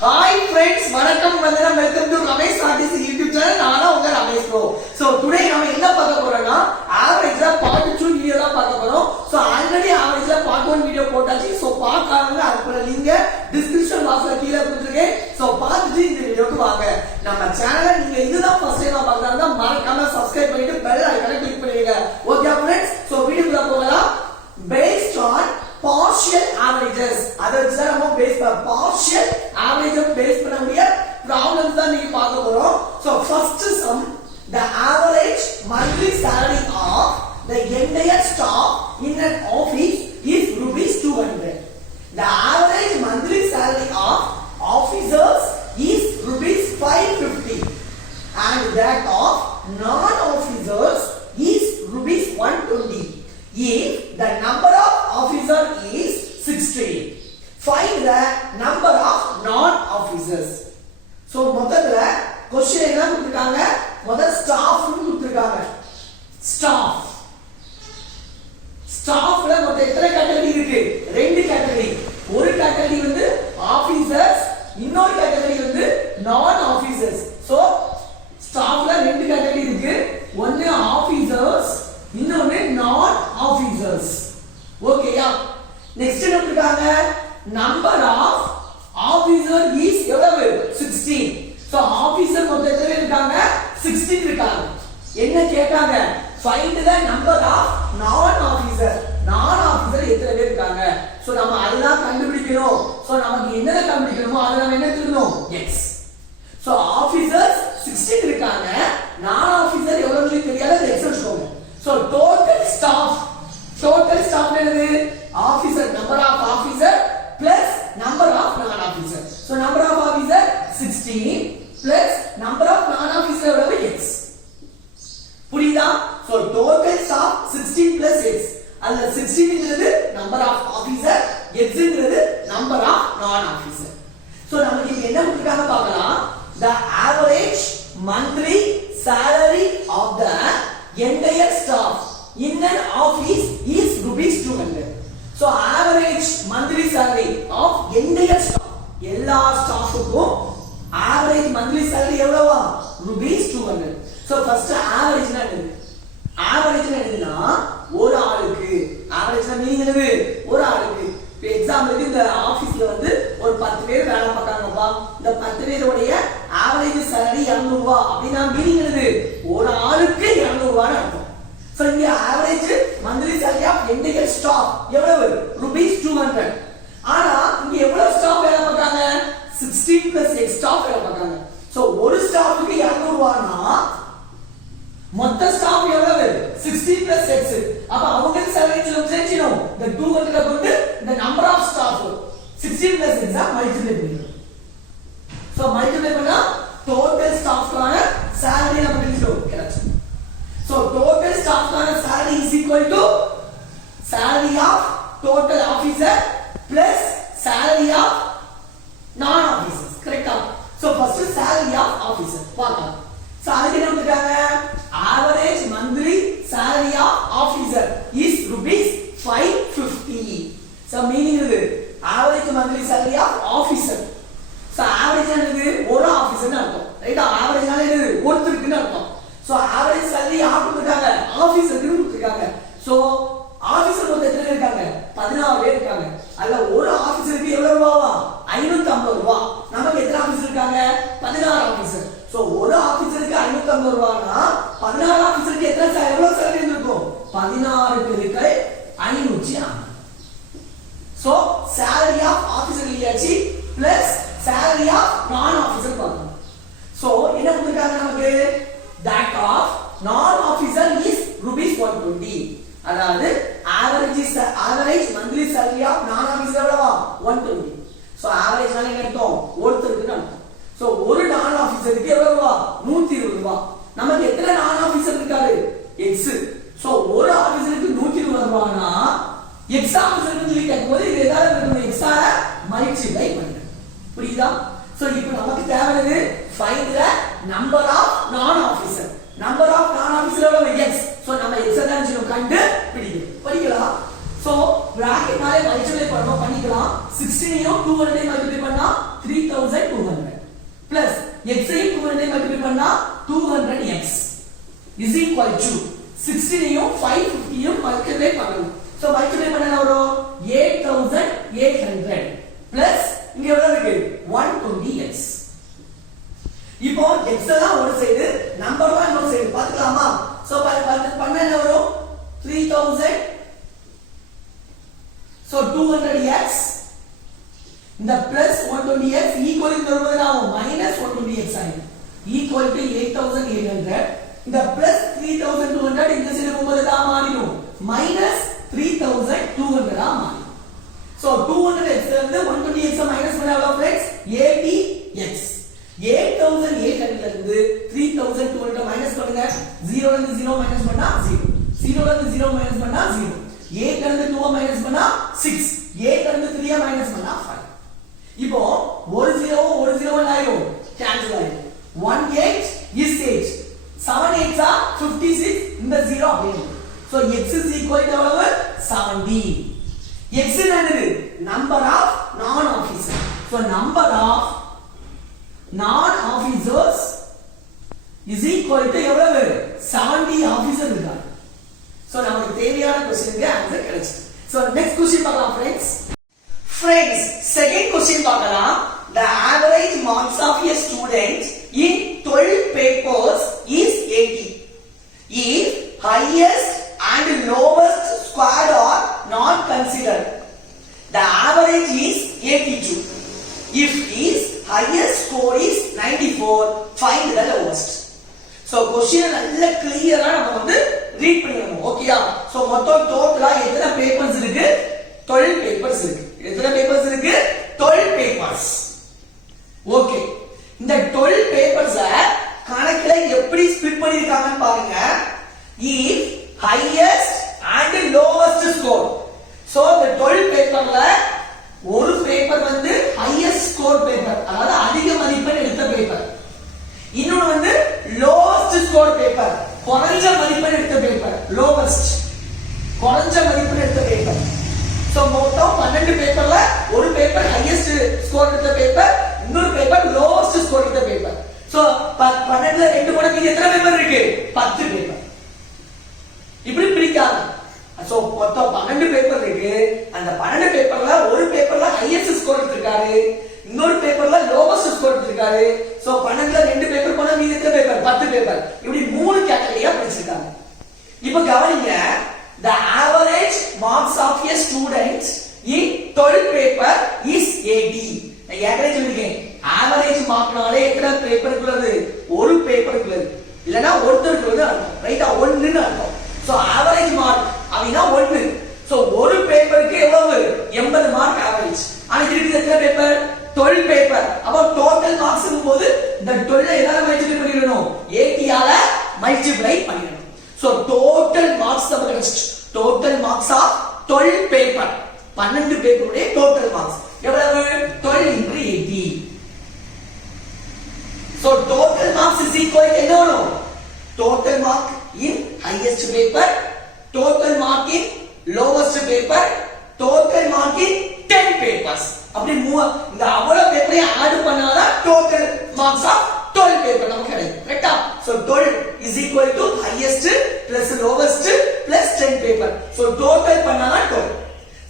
Hi friends, வணக்கம் வந்தனம் welcome to Ramesh RTC YouTube channel. நானா உங்க ரமேஷ் ப்ரோ. சோ டுடே நாம என்ன பார்க்க போறோம்னா ஆவரேஜா பார்ட் 2 வீடியோ தான் பார்க்க போறோம். சோ ஆல்ரெடி ஆவரேஜா பார்ட் 1 வீடியோ போட்டாச்சு. சோ பார்க்காதவங்க அதுக்குள்ள லிங்க் டிஸ்கிரிப்ஷன் பாக்ஸ்ல கீழ கொடுத்திருக்கேன். சோ பார்த்துட்டு இந்த வீடியோக்கு வாங்க. நம்ம சேனலை நீங்க இதுதான் ஃபர்ஸ்ட் டைம் பார்க்கறதா மறக்காம சப்ஸ்கிரைப் பண்ணிட்டு பெல் ஐகானை கிளிக் பண்ணிடுங்க. ஓகே फ्रेंड्स, சோ வீடியோக்குள்ள போகலாம். Based on partial averages, அதாவது நம்ம பேஸ் partial average பேஸ் பண்ணக்கூடிய ப்ராப்ளம்ஸ் தான் நீங்க பார்க்க போறோம். So first sum, the average monthly salary of the entire staff in an office is rupees 200. The average monthly salary of officers is rupees 550 and that of non-officers is rupees 120. If the number of officers is 16, find the number of non-officers. So முதல்ல question என்ன கொடுத்திருக்காங்க? முதல்ல staff னு கொடுத்திருக்காங்க. ஸ்டாஃப்ல மொத்தம் எத்தனை category இருக்கு? ரெண்டு கேட்டகரி. ஒரு கேட்டகரி வந்து ஆபீசர்ஸ், இன்னொரு கேட்டகரி வந்து நான் ஆபீசர்ஸ். சோ ஸ்டாஃப்ல ரெண்டு கேட்டகரி இருக்கு. ஒன்னு ஆபீசர்ஸ், இன்னொன்னு நான் ஆபீசர்ஸ். ஓகேயா? நெக்ஸ்ட் என்ன கொடுத்திருக்காங்க? நம்பர் ஆஃப் ஆபீசர் இஸ் எவ்வளவு? 16. சோ ஆபீசர் மொத்தம் எத்தனை இருக்காங்க? 16 இருக்காங்க. என்ன கேட்டாங்க? ஃபைண்ட் தி நம்பர் ஆஃப் நான் ஆபீசர். நான் ஆபீசர் எத்தனை பேர் இருக்காங்க? சோ நம்ம அதெல்லாம் கண்டுபிடிக்கணும். சோ நமக்கு என்ன கண்டுபிடிக்கணுமோ அதை நம்ம என்ன எடுத்துக்கணும்? x. சோ ஆபீசர்ஸ் 16 இருக்காங்க. நான் ஆபீசர் எவ்வளவுன்னு தெரியாத x எடுத்துக்கோங்க. So total staff என்னது? Officer, number of officer plus number of non-officer. So number of officer 16 plus number of non-officer எவ்வளவு? x. புரியுதா? So total staff 16 plus x. அதுல 16 ங்கிறது number of officer, x ங்கிறது number of non-officer. So நமக்கு இங்க என்ன கொடுத்திருக்காங்க பார்க்கலாம். The average monthly salary of the entire staff in an office is rupees 200. So average monthly salary of entire staff, எல்லா ஸ்டாஃப்க்கும் average monthly salary எவ்வளவா? rupees 200. So first average னா என்னது? average னா என்னதுன்னா ஒரு ஆளுக்கு. average னா மீனிங் என்னது? ஒரு ஆளுக்கு. இப்போ எக்ஸாம்பிளுக்கு இந்த ஆபீஸ்ல வந்து ஒரு 10 பேர் வேலை பார்க்கறாங்கப்பா. இந்த 10 பேரோட average salary 200 ரூபாய் அப்படினா மீனிங் என்னது? ஒரு ஆளுக்கு 200 ரூபாய்னு அர்த்தம். So இங்க average monthly salary of entire staff எவ்வளவு? rupees 200. ஆனா இங்க எவ்வளவு ஸ்டாஃப் வேலை பார்க்கறாங்க? 16 plus x ஸ்டாஃப் வேலை பார்க்கறாங்க. So ஒரு ஸ்டாஃப்க்கு 200 ரூபாய்னா மொத்த ஸ்டாஃப் எவ்வளவு? 16 plus x. அப்ப அவங்க salary செஞ்சோம். இந்த 200 கொண்டு the number of staff 16 plus x multiply பண்ணிடணும். So மல்டிப்ளை பண்ணா total staffக்கான salary நமக்கு கிடைக்கும். So total staffக்கான salary is equal to salary of total officer plus salary of non officers. correct? So first salary of officer பார்க்கலாம். salary என்ன கொடுத்திருக்காங்க? average monthly salary of officer is rupees 550. so meaning இது average monthly salary of officer. so average என்னது? ஒரு ஆபீசர்னு அர்த்தம். ரைட்டா? average னா என்னது? ஒருத்தருக்குன்னு அர்த்தம். so average salary யாருக்கு கொடுத்திருக்காங்க? ஆபீசருக்கு கொடுத்திருக்காங்க. so ஆபீசர் மொத்தம் எத்தனை இருக்காங்க? 16 பேர் இருக்காங்க. அதுல ஒரு ஆபீசருக்கு எவ்வளவு ரூபாவா? 550 ரூபாய். நமக்கு எத்தனை ஆபீசர் இருக்காங்க? 16 ஆபீசர். so ஒரு ஆபீசருக்கு 550 ரூபாய்னா 16 ஆபீசருக்கு எவ்வளவு salary இருக்கும்? 16 பெருக்கல் 550. so salary of officer இல்லையாச்சு plus salary of non officer பார்க்கணும். so என்ன கொடுத்திருக்காங்க நமக்கு? that of non officer is rupees 120. அதாவது average monthly salary of non officer எவ்வளவா? 120. so average னா என்ன அர்த்தம்? ஒருத்தருக்கு அர்த்தம். so ஒரு non officerக்கு எவ்வளவு ரூபாய்? 120 ரூபாய். நமக்கு எத்தனை non officer இருக்காரு? x. so ஒரு ஆபீசருக்கு 120 ரூபாய்னா x ஆபீசருக்கு சொல்லி கேட்கும்போது இது ஏதாவது இருக்கணும், x ஆல மல்டிப்ளை பண்ணுங்க. புரியுதா? so இப்போ நமக்கு தேவையானது find the number of non officer. number of non officer எவ்வளவு? x. so நம்ம x தான் கண்டு படிக்கலாம். so bracket நாலே மல்டிப்ளை பண்ணிக்கலாம். 16 ஐயும் 200 ஐயும் மல்டிப்ளை பண்ணா 3020 is equal to 16யும் 550யும் மல்டிப்ளை பண்ணணும். சோ மல்டிப்ளை பண்ணா என்ன வரும்? 8800 பிளஸ் இங்க எவ்வளவு இருக்கு? 120x. இப்போ x எல்லாம் ஒரு சைடு, நம்பர் தான் இன்னொரு சைடு பார்க்கலாமா? சோ பண்ணா என்ன வரும்? 3000. சோ 200x இந்த பிளஸ் 120x ஈக்குவல் இந்த வரும்போது நாம மைனஸ் 120x ஆயிடும். Equal to 8800. இந்த பிளஸ் 3200 இந்த சைடு போகும்போது தான் மாறிடும். மைனஸ் 3200 ஆ மாறிடும். சோ 200x ல இருந்து 120x மைனஸ் பண்ணா எவ்வளவு फ्रेंड्स? 80x. 8800 ல இருந்து 3200 மைனஸ் பண்ணுங்க. 0 ல இருந்து 0 மைனஸ் பண்ணா 0. 0 ல இருந்து 0 மைனஸ் பண்ணா 0. 8 ல இருந்து 2 மைனஸ் பண்ணா 6. 8 ல இருந்து 3 மைனஸ் பண்ணா 5. இப்போ ஒரு 0 ஒரு 0 ஆயிடும். கேன்சல் ஆயிடும். 18 is 8. 7 8s are 56. இந்த 0 அப்படியே. So x is equal to எவ்வளவு? 70. x என்னது? number of non officers. So number of non officers is equal to எவ்வளவு? 70 officers இருக்காங்க. So நமக்கு தேவையான क्वेश्चनக்கு ஆன்சர் கிடைச்சிது. So next question பார்க்கலாம் friends. Friends, second question பார்க்கலாம். The average marks of a student in 12 papers is 80. If highest and lowest squared are not considered, the average is 82. If his highest score is 94, find the lowest. So question நல்ல கிளியரா நம்ம வந்து read பண்ணிடணும். ஓகேயா? So மொத்தம் டோட்டலா எத்தனை papers இருக்கு? 12 பேப்பர்ஸ் இருக்கு. எத்தனை பேப்பர்ஸ் இருக்கு? 12 பேப்பர்ஸ். ஓகே, இந்த 12 பேப்பர்ஸ கணக்குல எப்படி ஸ்ப்ளிட் பண்ணிருக்காங்கன்னு பாருங்க. if highest and lowest score. so the 12 பேப்பர்ல ஒரு பேப்பர் வந்து highest score பேப்பர், அதாவது அதிக மதிப்பெண் எடுத்த பேப்பர். இன்னொரு வந்து lowest score பேப்பர், குறைஞ்ச மதிப்பெண் எடுத்த பேப்பர். lowest குறைஞ்ச மதிப்பெண் எடுத்த பேப்பர். சோ மொத்தம் 12 பேப்பர்ல ஒரு பேப்பர் highest score எடுத்த பேப்பர், இன்னொரு பேப்பர் lowest score எடுத்த பேப்பர். சோ 12ல ரெண்டு கூட மீதி எத்தனை பேப்பர் இருக்கு? 10 பேப்பர். இப்படி பிரிக்காம சோ மொத்தம் 12 பேப்பர் இருக்கு. அந்த 12 பேப்பர்ல ஒரு பேப்பர்ல highest score எடுத்திருக்காரு, இன்னொரு பேப்பர்ல lowest score எடுத்திருக்காரு. சோ 12ல ரெண்டு பேப்பர் போனா மீதி எத்தனை பேப்பர்? 10 பேப்பர். இப்படி மூணு கேட்டகரியா பிரிச்சிருக்காங்க. இப்போ கவனிங்க, the average marks of a student in 12 paper is 80. நான் ஏற்கனவே சொல்லிருக்கேன், ஆவரேஜ் மார்க்னாலே எத்தனை பேப்பருக்குள்ளது? ஒரு பேப்பருக்குள்ளது, இல்லனா ஒருத்தருக்குள்ளது அர்த்தம். ரைட்டா? 1ன்னு அர்த்தம். சோ ஆவரேஜ் மார்க் அப்படினா 1. சோ ஒரு பேப்பருக்கு எவ்வளவு? 80 மார்க் ஆவரேஜ். ஆனா இதுக்கு எத்தனை பேப்பர்? 12 பேப்பர். அப்ப டோட்டல் மார்க்ஸ் போது இந்த 12 எதால மல்டிப்ளை பண்ணிரணும்? 80 ஆல மல்டிப்ளை பண்ணிரணும். So total marks நமக்கு கிடைச்சிச்சு. Total marks of 12 paper. 12 paper உடைய total marks எவ்வளவு? 12 into 80. So total marks is equal to என்ன வரும்? Total mark in highest paper, total mark in lowest paper, total mark in 10 papers. அப்படி இந்த அவ்வளவு பேப்பரை ஆட் பண்ணாதான் total marks of 12 paper நமக்கு கிடைக்கும். கரெக்ட்டா? So 12 is equal to highest plus lowest plus 10 paper. So total பண்ணாதான் 12.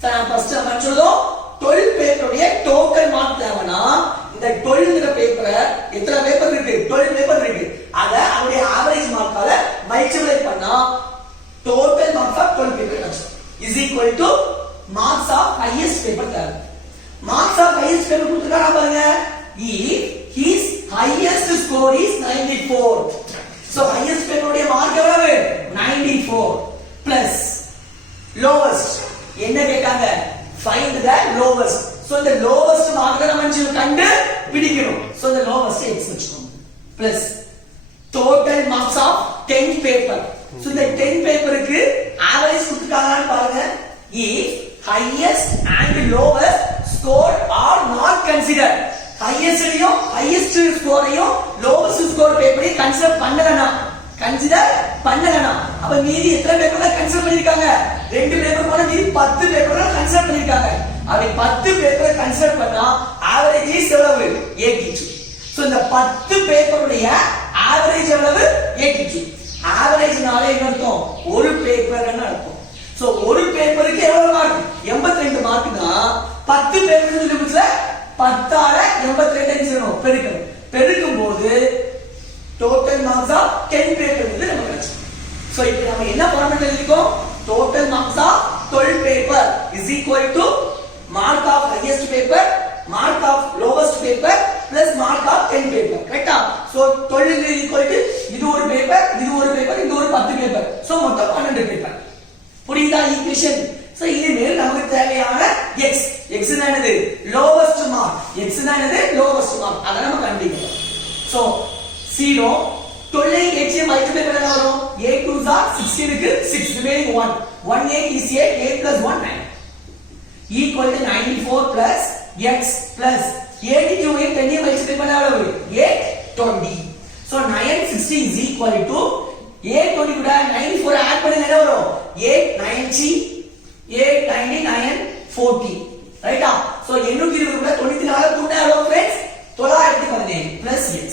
சோ நான் ஃபர்ஸ்ட் நம்ம சொல்றோம் 12 பேப்பர் உடைய டோட்டல் மார்க் தேவனா இந்த 12ங்கற பேப்பரை எத்தனை பேப்பர் இருக்கு? 12 பேப்பர் இருக்கு. அத அவருடைய ஆவரேஜ் மார்க்கால மல்டிப்ளை பண்ணா டோட்டல் மார்க்ஸ் ஆஃப் 12 பேப்பர் கிடைக்கும். is equal to marks of highest paper தேவை. marks of highest paper கொடுத்துட்டாங்க பாருங்க. if his highest score is 94. so highest paper உடைய மார்க் எவ்வளவு? 94 plus lowest என்ன கேட்டாங்க? find the lowest. so the lowest mark நம்ம கண்டு பிடிக்கணும். so the lowest x வெச்சுக்கோங்க plus total marks of 10 paper. so இந்த 10 பேப்பருக்கு ஆவரேஜ் கொடுத்துட்டாங்கன்னு பாருங்க. if highest and lowest score are not considered. highestலயும் highest scoreயும் lowest score பேப்பரையும் கன்சிடர் பண்ணலனா அப்ப மீதி எத்தனை பேப்பர் கன்சிடர் பண்ணிருக்காங்க? ரெண்டு பேப்பர் போனா மீதி 10 பேப்பர் கன்சிடர் பண்ணிருக்காங்க. அப்படி 10 பேப்பர் கன்சிடர் பண்ணா ஆவரேஜ் இஸ் எவ்வளவு? 82. சோ இந்த 10 பேப்பர் உடைய ஆவரேஜ் எவ்வளவு? 82. ஆவரேஜ் 10 பேப்பர் லிமிட்ல 10 ஆல 82 செய்யணும் பெருக்கணும். பெருக்கும் போது டோட்டல் மார்க்ஸ் ஆஃப் 10 பேப்பர் வந்து நமக்கு கிடைச்சு. சோ இப்போ நம்ம என்ன ஃபார்முலா எழுதிக்கோம்? Total marks of 12 paper is equal to mark of highest paper, mark of lowest paper plus mark of 10 paper. கரெக்ட்டா? சோ 12 is equal to இது ஒரு பேப்பர், இது ஒரு பேப்பர், இது ஒரு 10 பேப்பர். சோ மொத்தம் 12 பேப்பர். புரியுதா ஈக்குவேஷன்? சோ இனிமேல் நமக்கு தேவையான x னா என்னது? lowest mark. x னா என்னது? lowest mark. அத நம்ம கண்டுபிடிக்கணும். சோ 0 12 8 மல்டிப்ளை பண்ணா வரும் 8 2s are 16 க்கு 6 remaining 1 1 8 is 8 8 plus 1 9 equal to 94 plus x plus 82 8 10 multiply பண்ணா எவ்வளவு 8 20 so 960 is equal to 820 கூட 94 ஆட் பண்ணுங்க என்ன வரும் 8 90 8 90 940 ரைட்டா so 820 கூட 94 கூட்டினா எவ்வளவு फ्रेंड्स 917 plus x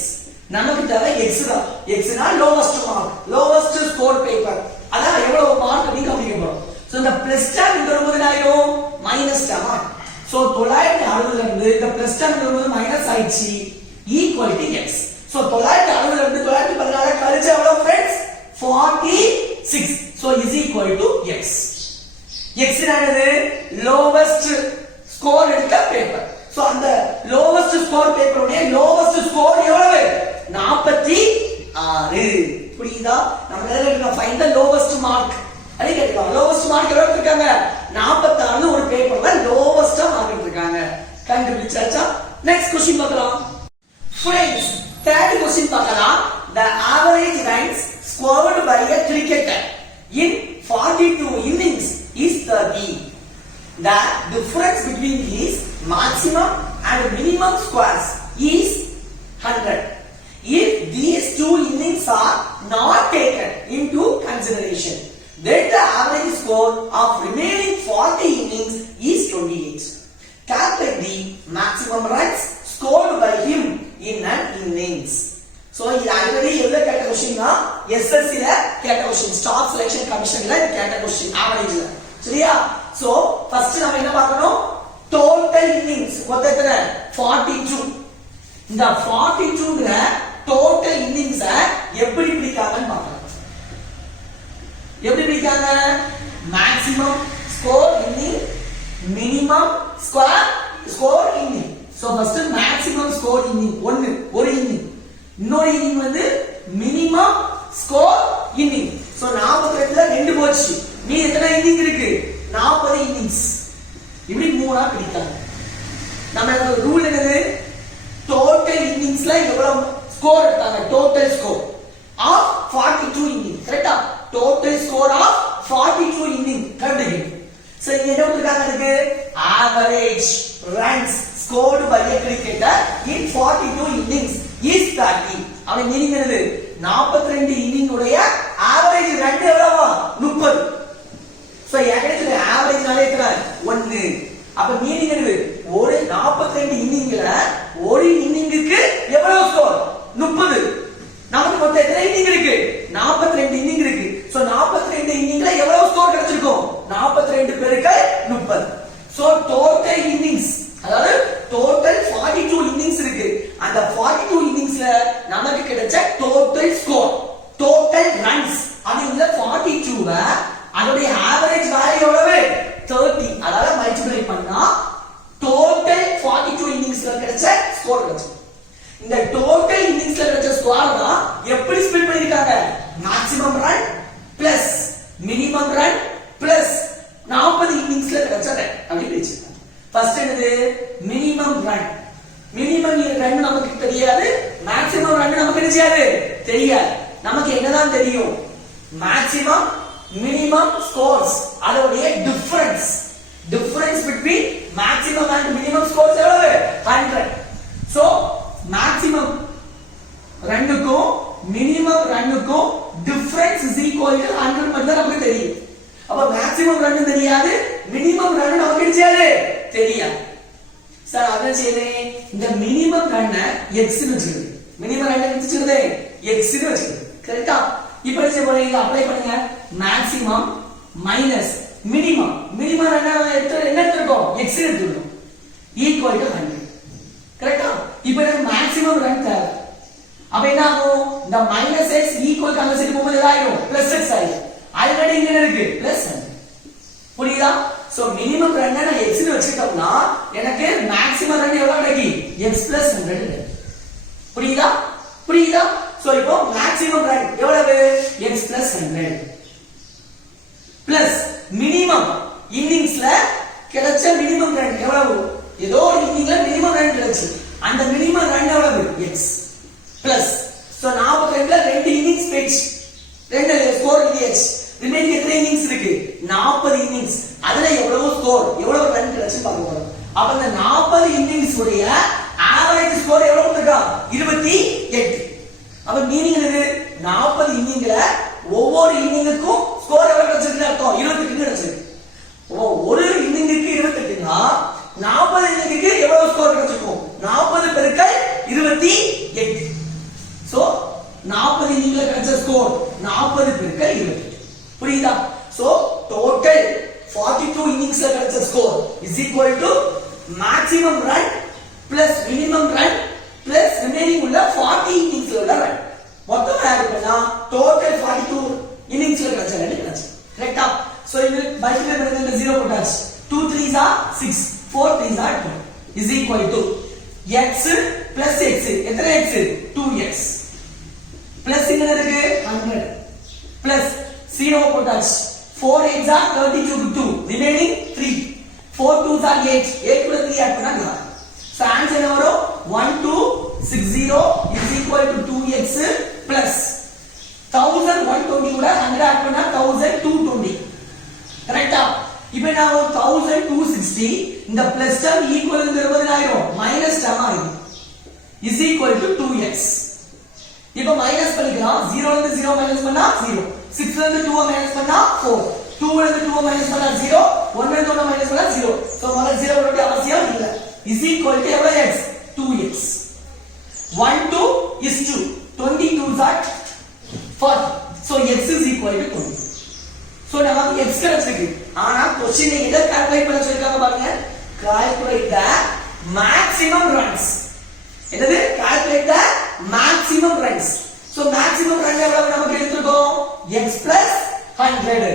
நமக்கு தேவை x தான் x னா lowest mark lowest score paper அதான் எவ்வளவு மார்க் அப்படி கம்ப்ளீட் பண்றோம் சோ இந்த பிளஸ் டேம் இங்க வரும்போது என்ன ஆயிடும் மைனஸ் டேம் சோ 960 ல இருந்து இந்த பிளஸ் டேம் வரும்போது மைனஸ் ஆயிடுச்சு ஈக்குவல் டு x சோ 960 ல இருந்து 914 கழிச்சு எவ்வளவு friends 46 so is equal to x x என்னது lowest score எடுத்த பேப்பர் சோ அந்த lowest score paper உடைய lowest score எவ்வளவு 46 புரியுதா நம்ம எதுல ஃபைண்ட் தி lowest mark அதே கேட்கலாம் lowest mark எவ்வளவு எடுத்துட்டாங்க 46 ஒரு பேப்பர்ல lowest mark எடுத்துட்டாங்க கண்டுபிடிச்சாச்சா நெக்ஸ்ட் क्वेश्चन பார்க்கலாம் फ्रेंड्स third क्वेश्चन பார்க்கலாம் the average runs scored by a cricketer in 42 innings is 30 the difference between his maximum and minimum scores is 100 if these two innings are not taken into consideration then the average score of remaining 40 innings is 28 calculate the maximum runs scored by him in an innings so இது already எவ்வளவு கேட்ட question னா SSC ல கேட்ட question staff selection கமிஷன்ல கேட்ட question ஆவரேஜ்ல சரியா so first நாம என்ன பார்க்கணும் டோட்டல் இன்னிங்ஸ் மொத்தம் எத்தனை 42 இந்த 42ங்கற டோட்டல் இன்னிங்ஸ் எப்படி பிரிக்காங்கன்னு பார்க்கலாம் எப்படி பிரிக்காங்க maximum score inning minimum score inning so first maximum score inning ஒரு இன்னிங் இன்னொரு இன்னிங் வந்து மினிமம் ஸ்கோர் இன்னிங் சோ 42ல ரெண்டு போச்சு நீ எத்தனை இன்னிங் இருக்கு 40 இன்னிங்ஸ் இப்படி மூணா பிரிக்காங்க நம்ம ரூல் என்னது டோட்டல் இன்னிங்ஸ்ல எவ்வளவு ஸ்கோர் எடுத்தாங்க டோட்டல் ஸ்கோர் ஆஃப் 42 இன்னிங் கரெக்ட்டா டோட்டல் ஸ்கோர் ஆஃப் 42 இன்னிங் கண்டுபிடிங்க சோ இங்க என்ன கொடுத்திருக்காங்க அதுக்கு average runs scored by a cricketer in 42 innings is 30 அவன் மீனிங் என்னது 42 இன்னிங் உடைய ஆவரேஜ் ரன் எவ்வளவு 30 சோ ஏகദേശம் ஆவரேஜ்னாலே எத்தனை 1 அப்ப மீனிங் என்னது ஒரு 42 இன்னிங்ல ஒரு இன்னிங்க்கு எவ்வளவு ஸ்கோர் 30 நமக்கு மொத்தம் எத்தனை இன்னிங் இருக்கு 42 இன்னிங் இருக்கு சோ 42 இன்னிங்ல எவ்வளவு ஸ்கோர் கிடைச்சிருக்கும் 42 பெருக்கல் 30 சோ டோட்டல் இன்னிங்ஸ் அதாவது டோட்டல் 42 இன்னிங்ஸ் இருக்கு அந்த 42 இன்னிங்ஸ்ல நமக்கு கிடைச்ச டோட்டல் ஸ்கோர் டோட்டல் ரன்ஸ் அது இந்த 42 அதோட ஆவரேஜ் வேல்யூ எவ்வளவு 30 அதால மல்டிப்ளை பண்ணா டோட்டல் 42 இன்னிங்ஸ்ல கிடைச்ச ஸ்கோர் கிடைக்கும் இந்த டோட்டல் இன்னிங்ஸ்ல கிடைச்ச ஸ்கோர் தான் எப்படி ஸ்ப்ளிட் பண்ணிருக்காங்க maximum run plus minimum run plus 40 இன்னிங்ஸ்ல கிடைச்ச ரன் அப்படி பிரிச்சிருக்காங்க ஃபர்ஸ்ட் என்னது மினிமம் ரன் ரன் நமக்கு தெரியாது மேக்ஸிமம் ரன் நமக்கு தெரியாது நமக்கு என்னதான் தெரியும் மேக்ஸிமம் மினிமம் ஸ்கோர்ஸ் அதோட difference between maximum and minimum scores எவ்வளவு 100 சோ மேக்ஸிமம் ரன்னுக்கும் மினிமம் ரன்னுக்கும் டிஃபரன்ஸ் is equal to 100 மட்டும் நமக்கு தெரியும் அப்ப மேக்ஸிமம் ரன் தெரியாது மினிமம் ரன் நமக்கு தெரியாது சார் அதான் செய்யறேன் இந்த மினிமம் ரன் x ன்னு வச்சுக்கிறேன் மினிமம் ரன் வச்சுக்கிறேன் x ன்னு வச்சுக்கிறேன் கரெக்ட்டா இப்போ என்ன செய்ய போறீங்க அப்ளை பண்ணுங்க மேக்ஸிமம் மைனஸ் மினிமம் ரன் என்ன எடுத்துறோம் x எடுத்துறோம் equal to 100. கரெக்ட்டா? இப்போ எனக்கு மேக்ஸிமம் ரன் தேவை. அப்ப என்ன ஆகும்? இந்த -x ஈக்குவல் அங்க சைடு போகும்போது என்ன ஆயிடும்? +x ஆயிடும். ஆல்ரெடி இங்க இருக்கு +100. புரியுதா? சோ மினிமம் ரன் நான் x னு வச்சிட்டோம்னா எனக்கு மேக்ஸிமம் ரன் எவ்வளவு கிடைக்கும்? x + 100. புரியுதா? புரியுதா? சோ இப்போ மேக்ஸிமம் ரன் எவ்வளவு? x + 100 பிளஸ் மினிமம் இன்னிங்ஸ்ல கிடைச்ச மினிமம் ரன் எவ்வளவு? ஏதோ ஒரு இன்னிங்ல மினிமம் ரன் கிடைச்சு. அந்த மினிமம் ரன் எவ்வளவு? x பிளஸ் சோ 42ல ரெண்டு இன்னிங்ஸ் பேட்ச். ரெண்டு ஸ்கோர் x. ரிமைனிங் எத்தனை இன்னிங்ஸ் இருக்கு? 40 இன்னிங்ஸ். அதுல எவ்வளவு ஸ்கோர், எவ்வளவு ரன் கிடைச்சு பார்க்க போறோம். அப்ப இந்த 40 இன்னிங்ஸ் உடைய ஆவரேஜ் ஸ்கோர் எவ்வளவு இருக்கா? 28. அப்ப மீனிங் என்னது? 40 இன்னிங்ல ஒவ்வொரு இன்னிங்குக்கும் ஸ்கோர் எவ்வளவு கிடைச்சிருக்கு அர்த்தம்? 28 கிடைச்சிருக்கு. ஒரு இன்னிங்குக்கு 28னா 40 இன்னிங்குக்கு எவ்வளவு ஸ்கோர் கிடைச்சிருக்கும்? 40 பெருக்கல் 28. சோ 40 இன்னிங்ல கிடைச்ச ஸ்கோர் 40 பெருக்கல் 28. புரியுதா? சோ டோட்டல் 42 இன்னிங்ஸ்ல கிடைச்ச score is equal to maximum run plus minimum run plus remaining உள்ள 40 இன்னிங்ஸ்ல உள்ள ரன். மொத்தம் ஆட் பண்ணா டோட்டல் 42 இன்னிங்ஸ்ல கிடைச்ச ரன் கிடைச்சு. கரெக்ட்டா? சோ இது மல்டிப்ளை பண்ணுங்க, இந்த 0 போட்டாச்சு. 2 3s are 6, 4 3s are 2 is equal to x plus x. எத்தனை x? 2x plus இங்க இருக்கு 100 plus 0 போட்டாச்சு. 4 8s are 32 2 remaining 3. 4 2s are 8. 8 கூட 3 ஆட் பண்ணா 9. சோ ஆன்சர் என்ன வரும்? 1260 is equal to 2x plus 1120 கூட 100 ஆட் பண்ணா 1220. கரெக்ட்டா? இப்போ நான் 1260 இந்த பிளஸ் டேர்ம் ஈக்குவல் ங்கிறது ஆயிரும் மைனஸ் டேர்ம் ஆயிரும் is equal to 2x. இப்போ மைனஸ் பண்ணிக்கலாம். 0 ல இருந்து 0 மைனஸ் பண்ணா 0, 6 ல இருந்து 2 மைனஸ் பண்ணா 4, 2 ல இருந்து 2 மைனஸ் பண்ணா 0, 1 ல இருந்து 1 மைனஸ் பண்ணா 0. சோ முதல்ல 0 போட வேண்டிய அவசியம் இல்ல. is equal to எவ்வளவு x? 2x. 1 2 is 2. 22s are 40. so x is equal to 20. So நமக்கு x கிடைச்சிருக்கு. ஆனா क्वेश्चन எதை கால்குலேட் பண்ண சொல்லிருக்காங்க பாருங்க. Calculate the maximum runs. என்னது? Calculate the maximum runs. So maximum run எவ்வளவு நமக்கு எடுத்துறோம்? x + 100.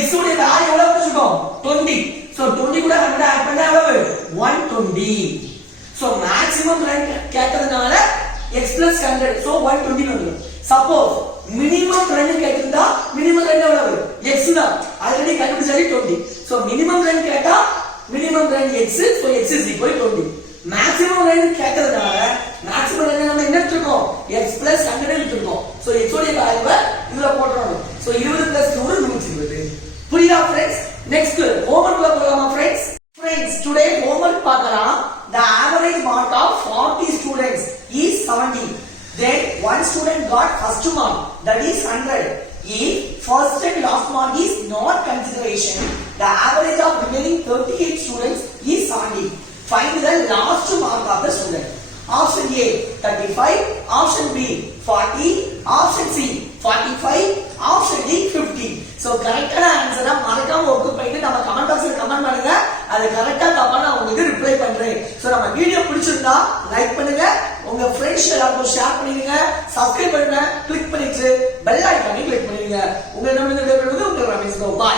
x உடைய வேல்யூ எவ்வளவு வச்சிருக்கோம்? 20. சோ 20 கூட 100 ஆட் பண்ணா எவ்வளவு? 120. சோ மேக்ஸிமம் ரன் கேட்டதனால x + 100 சோ 120 வந்துரும். சப்போஸ் மினிமம் ரன் கேட்டிருந்தா மினிமம் ரன் எவ்வளவு? x தான். ஆல்ரெடி கண்டுபிடிச்சாலே 20. சோ மினிமம் ரன் கேட்டா minimum run x, so x is equal to 20. Maximum run கேட்டதனால மேக்ஸிமம் ரன் நம்ம என்ன எடுத்துறோம்? x + 100 எடுத்துறோம். சோ x உடைய வேல்யூவை இதுல போடுறோம். சோ 20 + 100 120. புரியுதா फ्रेंड्स? நெக்ஸ்ட் ஹோம்வொர்க் போலாமா फ्रेंड्स? फ्रेंड्स டுடே ஹோம்வொர்க் பார்க்கலாம். The average mark of 40 students is 70. Then one student got first mark, that is 100. If first and last mark is not consideration, the average of remaining 38 students is 70. Find the last mark of the student. Option A 35, option B 40, option C 45, option D 50. So கரெக்ட்டான ஆன்சரை மறக்காம work பண்ணிட்டு நம்ம comment பாக்ஸ்ல comment பண்ணுங்க. அது கரெக்ட்டா தப்பா நான் உங்களுக்கு ரிப்ளை பண்றேன். சோ நம்ம வீடியோ பிடிச்சிருந்தா லைக் பண்ணுங்க, உங்க ஃப்ரெண்ட்ஸ் எல்லாருக்கும் ஷேர் பண்ணிடுங்க, சப்ஸ்கிரைப் பண்ணுங்க, கிளிக் பண்ணிட்டு பெல் ஐகானை கிளிக் பண்ணிடுங்க. உங்க நம்ம இந்த வீடியோ உங்க ரமேஷ் கோ. பை.